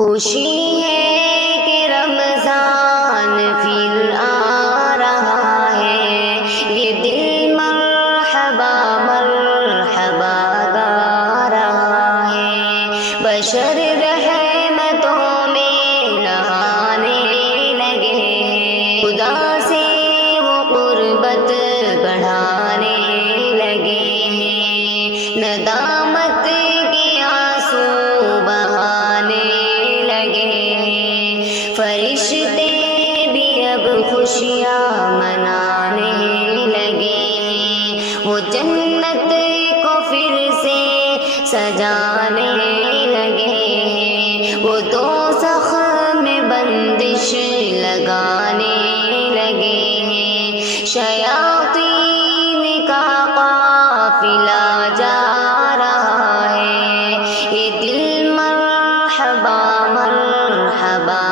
خوشی ہے کہ رمضان پھر آ رہا ہے، یہ دل مرحبا مرحبا گا رہا ہے، بشر رحمتوں میں نہانے لگے ہیں، خدا سے وہ قربت بڑھانے لگے ہیں، ندامت کے آنسو بہانے لگے ہیں، فرشتے بھی اب خوشیاں منانے لگے ہیں، وہ جنت کو پھر سے سجانے لگے ہیں، وہ دوزخ میں بندش لگانے لگے ہیں، شیاطین کا قافلہ جا رہا ہے، یہ دل مرحبا مرحبا